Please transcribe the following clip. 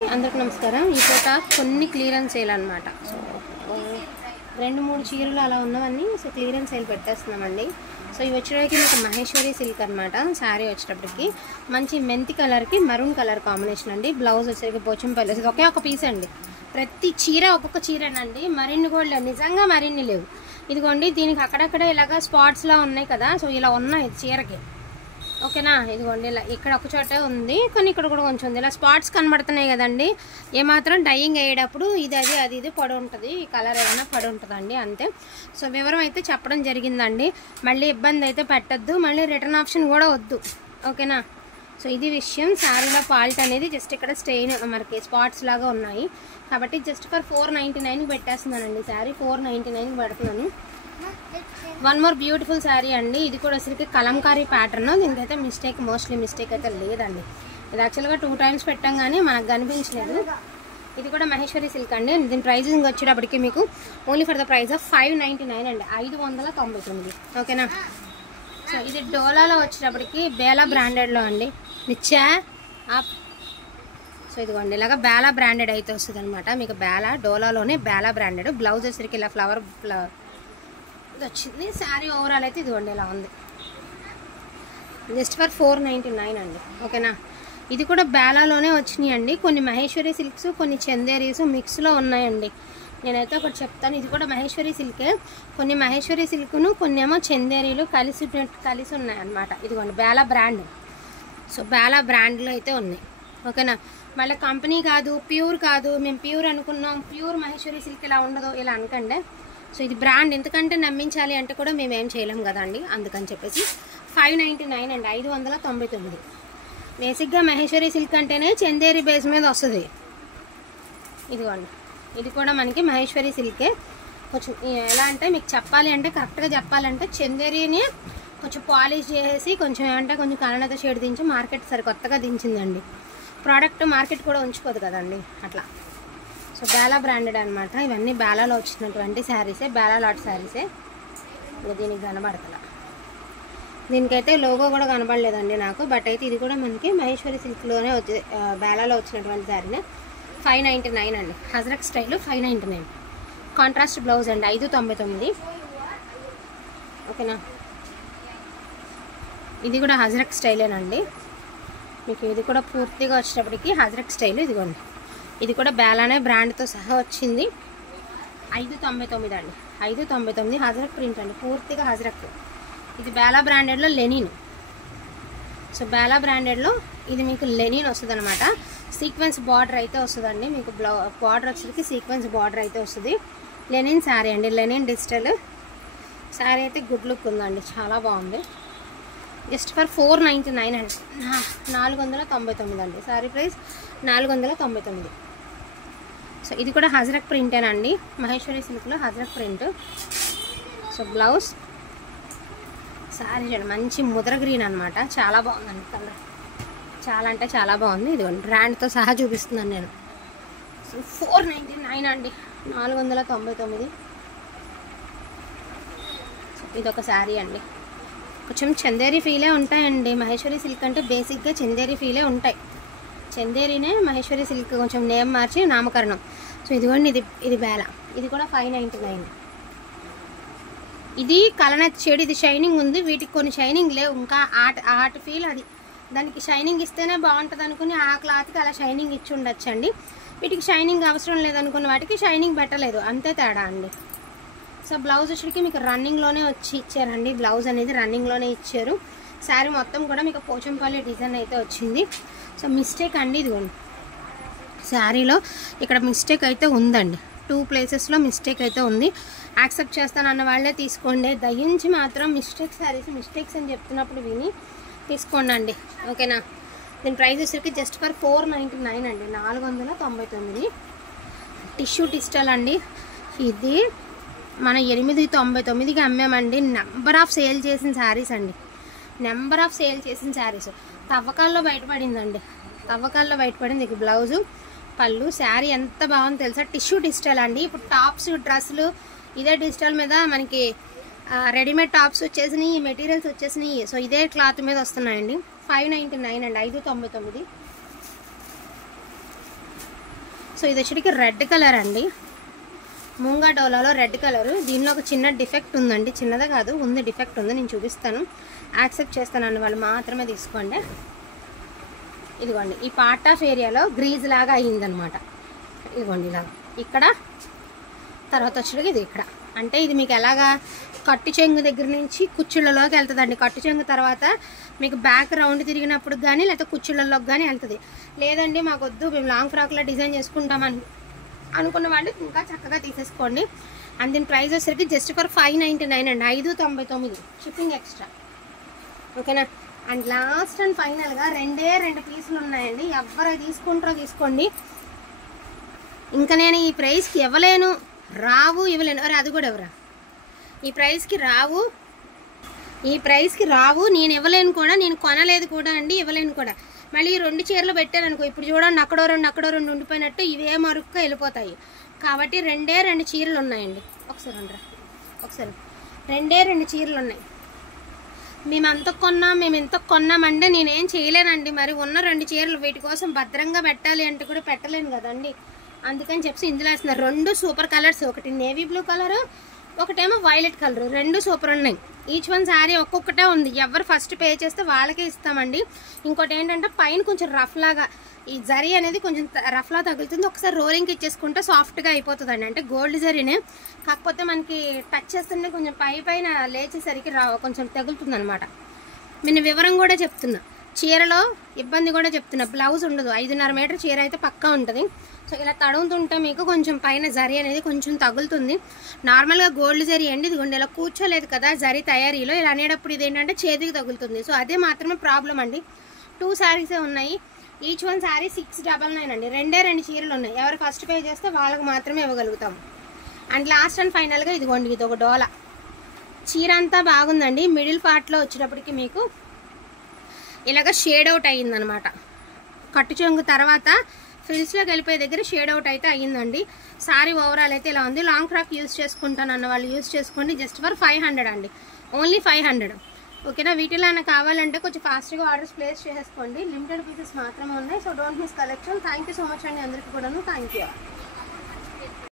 అందరికీ నమస్కారం. ఈ పూట కొన్ని క్లియరెన్స్ సేల్ అనమాట. సో 2-3 చీరలు అలా ఉన్నవన్నీ క్లియరెన్స్ సేల్ పెట్టేస్తున్నామండి. సో ఇవి వచ్చేటికి మీకు మహేశ్వరి సిల్క్ అనమాట. శారీ వచ్చేటప్పటికి మంచి మెంతి కలర్కి మరూన్ కలర్ కాంబినేషన్ అండి. బ్లౌజ్ వచ్చేసరికి పోచంపల్లి. ఇది ఒకే ఒక పీస్ అండి. ప్రతి చీర ఒక్కొక్క చీరేనండి. మరిన్ని కూడా లేవు, నిజంగా మరిన్ని లేవు. ఇదిగోండి, దీనికి అక్కడక్కడ ఇలాగా స్పాట్స్లా ఉన్నాయి కదా. సో ఇలా ఉన్నాయి చీరకి, ఓకేనా. ఇదిగోండి ఇలా ఇక్కడ ఒక చోటే ఉంది, కానీ ఇక్కడ కూడా కొంచెం ఉంది. ఇలా స్పాట్స్ కనబడుతున్నాయి కదండి. ఏమాత్రం డైయింగ్ అయ్యేటప్పుడు ఇది పడి ఉంటుంది, ఈ కలర్ ఏదైనా పడి ఉంటుందండి, అంతే. సో వివరం అయితే చెప్పడం జరిగిందండి. మళ్ళీ ఇబ్బంది అయితే పెట్టద్దు, మళ్ళీ రిటర్న్ ఆప్షన్ కూడా వద్దు, ఓకేనా. సో ఇది విషయం. శారీలో ఫాల్ట్ అనేది జస్ట్ ఇక్కడ స్టెయిన్ మనకి స్పాట్స్ లాగా ఉన్నాయి కాబట్టి జస్ట్ ఫర్ 499కి పెట్టేస్తున్నానండి. శారీ 499కి పెడుతున్నాను. వన్ మోర్ బ్యూటిఫుల్ శారీ అండి. ఇది కూడా అసలుకి కలంకారీ ప్యాటర్న్. దీనికైతే మోస్ట్లీ మిస్టేక్ అయితే లేదండి. ఇది యాక్చువల్గా 2 times పెట్టాం కానీ మనకు కనిపించలేదు. ఇది కూడా మహేశ్వరి సిల్క్ అండి. దీని ప్రైజింగ్ వచ్చేటప్పటికి మీకు only for the price of 599 అండి, 599, ఓకేనా. సో ఇది డోలాలో వచ్చేటప్పటికి బేలా బ్రాండెడ్లో అండి. నిచ్చా సో ఇదిగోండి, ఇలాగా బేలా బ్రాండెడ్ అయితే వస్తుంది అనమాట మీకు. బేలా డోలాలోనే బేలా బ్రాండెడ్. బ్లౌజ్ వచ్చేసరికి ఇలా ఫ్లవర్ వచ్చింది. శారీ ఓవరాల్ అయితే ఇదిగోండి ఇలా ఉంది, జస్ట్ ఫర్ 499 అండి, ఓకేనా. ఇది కూడా బేలాలోనే వచ్చినాయి అండి. కొన్ని మహేశ్వరి సిల్క్స్, కొన్ని చందేరీస్ మిక్స్లో ఉన్నాయండి. నేనైతే ఒకటి చెప్తాను, ఇది కూడా మహేశ్వరి సిల్కే. కొన్ని మహేశ్వరి సిల్క్ను కొన్ని ఏమో చందేరీలు కలిసి ఉన్నాయి అన్నమాట. ఇదిగోండి బేలా బ్రాండ్. సో బేలా బ్రాండ్లో అయితే ఉన్నాయి, ఓకేనా. మళ్ళీ కంపెనీ కాదు, ప్యూర్ కాదు, మేము ప్యూర్ అనుకున్నాం, ప్యూర్ మహేశ్వరి సిల్క్ ఇలా ఉండదు ఇలా అనకండి. సో ఇది బ్రాండ్, ఎందుకంటే నమ్మించాలి అంటే కూడా మేము ఏం చేయలేం కదండి, అందుకని చెప్పేసి 599 అండి, 599. బేసిక్గా మహేశ్వరి సిల్క్ అంటేనే చందేరి బేస్ మీద వస్తుంది. ఇదిగోండి, ఇది కూడా మనకి మహేశ్వరి సిల్కే. కొంచెం ఎలా అంటే మీకు చెప్పాలి అంటే కరెక్ట్గా చెప్పాలంటే చందేరిని కొంచెం పాలిష్ చేసేసి కొంచెం ఏమంటే కొంచెం కలనత షేడ్ దించి మార్కెట్ కొత్తగా దించిందండి. ప్రోడక్ట్ మార్కెట్ కూడా ఉంచుకోదు కదండి, అట్లా. సో బేలా బ్రాండెడ్ అనమాట. ఇవన్నీ బేలాలో వచ్చినటువంటి శారీసే, బేలా లాట్ శారీసే. దీనికి కనబడతల, దీనికైతే లోగో కూడా కనబడలేదండి నాకు. బట్ అయితే ఇది కూడా మనకి మహేశ్వరి సిల్క్లోనే బేలాలో వచ్చినటువంటి శారీనే. 599 అండి, హజరక్ స్టైల్ 599. కాంట్రాస్ట్ బ్లౌజ్ అండి, 599, ఓకేనా. ఇది కూడా హజరక్ స్టైలేనండి మీకు. ఇది కూడా పూర్తిగా వచ్చేటప్పటికి హజరక్ స్టైల్. ఇదిగోండి, ఇది కూడా బేలానే బ్రాండ్తో సహా వచ్చింది. 599 అండి, 599. హజరక్ ప్రింట్ అండి, పూర్తిగా హజరక్. ఇది బేలా బ్రాండెడ్లో లెనిన్. సో బేలా బ్రాండెడ్లో ఇది మీకు లెనిన్ వస్తుంది అనమాట. సీక్వెన్స్ బార్డర్ అయితే వస్తుందండి మీకు. బార్డర్ వచ్చేసరికి సీక్వెన్స్ బార్డర్ అయితే వస్తుంది. లెనిన్ శారీ అండి, లెనిన్ డిజిటల్ శారీ అయితే గుడ్ లుక్ ఉందండి, చాలా బాగుంది. జస్ట్ ఫర్ 499 అండి, 499 అండి. శారీ ప్రైస్ 499. సో ఇది కూడా హజరక్ ప్రింటేనండి, మహేశ్వరి సిల్క్లో హజరక్ ప్రింట్. సో బ్లౌజ్ శారీ చూడండి, మంచి ముద్ర గ్రీన్ అనమాట, చాలా బాగుందండి కలర్, చాలా అంటే చాలా బాగుంది. ఇదిగోండి బ్రాండ్తో సహా చూపిస్తున్నాను నేను. సో 499 అండి, 499. సో ఇదొక శారీ అండి. కొంచెం చందేరి ఫీలే ఉంటాయండి. మహేశ్వరి సిల్క్ అంటే బేసిక్గా చందేరి ఫీలే ఉంటాయి. చందేరినే మహేశ్వరి సిల్క్ కొంచెం నేమ్ మార్చి నామకరణం. సో ఇదిగోండి, ఇది బేలా. ఇది కూడా 599. ఇది కలనత్ షేడ్, ఇది షైనింగ్ ఉంది. వీటికి కొన్ని షైనింగ్ లేవు, ఇంకా ఆర్ట్ ఫీల్ అది. దానికి షైనింగ్ ఇస్తేనే బాగుంటుంది అనుకుని ఆ క్లాత్కి అలా షైనింగ్ ఇచ్చి ఉండొచ్చండి. వీటికి షైనింగ్ అవసరం లేదనుకున్న వాటికి షైనింగ్ పెట్టలేదు, అంతే తేడా అండి. సో బ్లౌజ్ వచ్చేటికి మీకు రన్నింగ్లోనే వచ్చి ఇచ్చారండి. బ్లౌజ్ అనేది రన్నింగ్లోనే ఇచ్చారు. శారీ మొత్తం కూడా మీకు పోచంపల్లి డిజైన్ అయితే వచ్చింది. సో మిస్టేక్ అండి, ఇదిగోండి శారీలో ఇక్కడ మిస్టేక్ అయితే ఉందండి. 2 ప్లేసెస్లో మిస్టేక్ అయితే ఉంది. యాక్సెప్ట్ చేస్తానన్న వాళ్ళే తీసుకోండి, దయించి మాత్రం మిస్టేక్స్ అని చెప్తున్నప్పుడు విని తీసుకోండి అండి, ఓకేనా. దీని ప్రైస్ వచ్చేసరికి జస్ట్ ఫర్ 499 అండి, 499. టిష్యూ డిజిటల్ అండి. ఇది మన 899కి అమ్మామండి. నెంబర్ ఆఫ్ సేల్ చేసిన శారీస్ అండి, నెంబర్ ఆఫ్ సేల్ చేసిన శారీస్. తవ్వకాల్లో బయటపడిందండి, తవ్వకాల్లో బయటపడింది. ఇది బ్లౌజు, పళ్ళు. శారీ ఎంత బాగుంది తెలుసా. టిష్యూ డిజిటల్ అండి. ఇప్పుడు టాప్స్, డ్రెస్సులు ఇదే డిజిటల్ మీద మనకి రెడీమేడ్ టాప్స్ వచ్చేసినాయి, మెటీరియల్స్ వచ్చేసినాయి. సో ఇదే క్లాత్ మీద వస్తున్నాయండి. 599 అండి, 599. సో ఇది వచ్చేటికి రెడ్ కలర్ అండి, మూంగా డోలాలో రెడ్ కలరు. దీనిలో ఒక చిన్న డిఫెక్ట్ ఉందండి, చిన్నదే కాదు ఉంది, డిఫెక్ట్ ఉంది, నేను చూపిస్తాను. యాక్సెప్ట్ చేస్తానండి వాళ్ళు మాత్రమే తీసుకోండి. ఇదిగోండి ఈ పార్ట్ ఆఫ్ ఏరియాలో గ్రీజ్ లాగా అయ్యిందనమాట. ఇదిగోండి ఇలా ఇక్కడ, తర్వాత వచ్చేటికి ఇది ఇక్కడ. అంటే ఇది మీకు ఎలాగా కట్టు చెంగు దగ్గర నుంచి కుచ్చుళ్ళలోకి వెళ్తుందండి. కట్టు చెంగు తర్వాత మీకు బ్యాక్ రౌండ్ తిరిగినప్పుడు కానీ లేకపోతే కుచ్చుళ్ళలోకి కానీ వెళ్తుంది. లేదండి మాకు వద్దు, మేము లాంగ్ ఫ్రాక్లో డిజైన్ చేసుకుంటామని అనుకున్న వాళ్ళు ఇంకా చక్కగా తీసేసుకోండి. అండ్ దీని ప్రైస్ వచ్చేసరికి జస్ట్ ఫర్ 599 అండి, 599 షిప్పింగ్ ఎక్స్ట్రా. ఓకేనా. అండ్ లాస్ట్ అండ్ ఫైనల్గా 2 పీసులు ఉన్నాయండి. ఎవరు తీసుకుంటారో తీసుకోండి. ఇంకా నేను ఈ ప్రైస్కి ఇవ్వలేను, ఇవ్వలేను. అరే అది కూడా ఎవరా, ఈ ప్రైస్కి రావు, నేను ఇవ్వలేను కూడా, నేను కొనలేదు కూడా అండి, ఇవ్వలేను కూడా. మళ్ళీ 2 చీరలు పెట్టాను అనుకో, ఇప్పుడు చూడండి అక్కడో రెండు ఉండిపోయినట్టు ఇవే మరుగ్గా వెళ్ళిపోతాయి. కాబట్టి 2 చీరలు ఉన్నాయండి. ఒకసారి 2 చీరలు ఉన్నాయి. మేము ఎంత కొన్నామంటే నేనేం చేయలేనండి. మరి ఉన్న 2 చీరలు వీటి కోసం భద్రంగా పెట్టాలి అంటే కూడా పెట్టలేను కదండి. అందుకని చెప్పి ఇందులో వేస్తున్నారు. 2 సూపర్ కలర్స్, ఒకటి నేవీ బ్లూ కలరు, ఒకటేమో వైలెట్ కలర్. 2 సూపర్ ఉన్నాయి. ఈచ్ వన్ శారీ ఒక్కొక్కటే ఉంది. ఎవరు ఫస్ట్ పే చేస్తే వాళ్ళకే ఇస్తామండి. ఇంకోటి ఏంటంటే పైన కొంచెం రఫ్ లాగా ఈ జరీ అనేది కొంచెం రఫ్లా తగులుతుంది. ఒకసారి రోలింగ్కి ఇచ్చేసుకుంటే సాఫ్ట్గా అయిపోతుందండి. అంటే గోల్డ్ జరీనే, కాకపోతే మనకి టచ్ చేస్తుంటే కొంచెం పైన లేచేసరికి కొంచెం తగులుతుంది అనమాట. నేను వివరం కూడా చెప్తున్నా, చీరలో ఇబ్బంది కూడా చెప్తున్నా. బ్లౌజ్ ఉండదు, 5.5 మీటర్ చీర అయితే పక్కా ఉంటుంది. సో ఇలా తడుముతుంటే మీకు కొంచెం పైన జరీ అనేది కొంచెం తగులుతుంది. నార్మల్గా గోల్డ్ జరీ అండి, ఇదిగోండి ఇలా కూర్చోలేదు కదా జరీ తయారీలో, ఇలా అనేటప్పుడు ఇది ఏంటంటే చేతికి తగులుతుంది. సో అదే మాత్రమే ప్రాబ్లం అండి. 2 శారీసే ఉన్నాయి. ఈచ్ వన్ శారీ 699 అండి. 2 చీరలు ఉన్నాయి. ఎవరు ఫస్ట్ పే చేస్తే వాళ్ళకి మాత్రమే ఇవ్వగలుగుతాము. అండ్ లాస్ట్ అండ్ ఫైనల్గా ఇదిగోండి ఇది ఒక డోలా. చీర అంతా బాగుందండి. మిడిల్ పార్ట్లో వచ్చేటప్పటికి మీకు ఇలాగ షేడ్ అవుట్ అయ్యిందనమాట. కట్టు చెంగు తర్వాత ఫ్రిల్స్లోకి వెళ్ళిపోయే దగ్గర షేడ్ అవుట్ అయితే అయ్యిందండి. సారీ ఓవరాల్ అయితే ఇలా ఉంది. లాంగ్ ఫ్రాక్ యూజ్ చేసుకుంటాను అన్న వాళ్ళు యూజ్ చేసుకోండి. జస్ట్ ఫర్ 500 అండి, ఓన్లీ 500. ఓకేనా. వీటిలో నాకు కావాలంటే కొంచెం ఫాస్ట్గా ఆర్డర్స్ ప్లేస్ చేసుకోండి. లిమిటెడ్ పీసెస్ మాత్రమే ఉన్నాయి. So don't miss collection. Thank you so much అండి అందరికీ కూడాను. Thank you.